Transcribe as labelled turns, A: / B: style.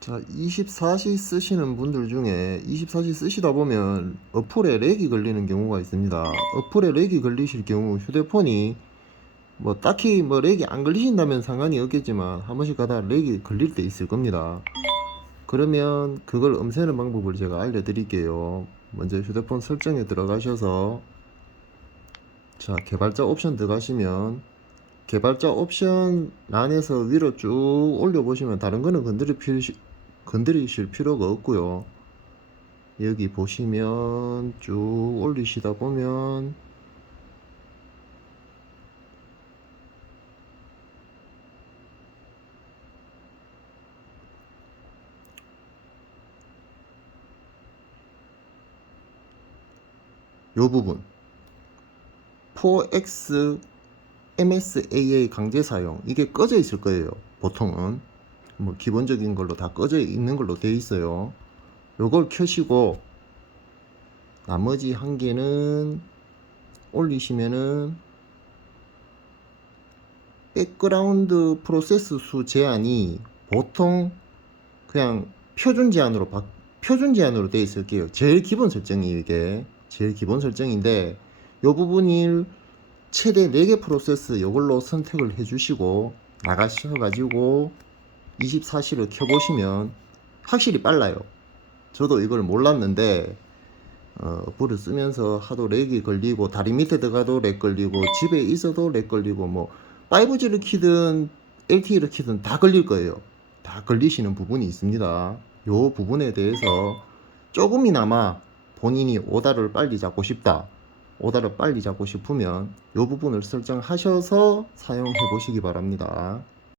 A: 자, 24시 쓰시는 분들 중에 24시 쓰시다 보면 어플에 렉이 걸리는 경우가 있습니다. 어플에 렉이 걸리실 경우 휴대폰이 뭐 딱히 뭐 렉이 안 걸리신다면 상관이 없겠지만 한 번씩 가다 렉이 걸릴 때 있을 겁니다. 그러면 그걸 없애는 방법을 제가 알려드릴게요. 먼저 휴대폰 설정에 들어가셔서 자, 개발자 옵션 들어가시면 개발자 옵션 란에서 위로 쭉 올려보시면 다른 거는 건드릴 필요, 건드리실 필요가 없고요. 여기 보시면 쭉 올리시다 보면 요 부분 4X MSAA 강제 사용 이게 꺼져 있을 거예요. 보통은 뭐 기본적인 걸로 다 꺼져 있는 걸로 돼 있어요. 요걸 켜시고 나머지 한 개는 올리시면은 백그라운드 프로세스 수 제한이 보통 그냥 표준 제한으로 바, 표준 제한으로 돼 있을게요. 제일 기본 설정이 이게 제일 기본 설정인데 요 부분이 최대 4개 프로세스 요걸로 선택을 해 주시고 나가셔 가지고 24시를 켜보시면 확실히 빨라요. 저도 이걸 몰랐는데 어, 어플을 쓰면서 하도 렉이 걸리고 다리 밑에 들어가도 렉 걸리고 집에 있어도 렉 걸리고 뭐 5G를 키든 LTE를 키든 다 걸릴 거예요. 다 걸리시는 부분이 있습니다. 요 부분에 대해서 조금이나마 본인이 오다를 빨리 잡고 싶다. 오다를 빨리 잡고 싶으면 요 부분을 설정하셔서 사용해 보시기 바랍니다.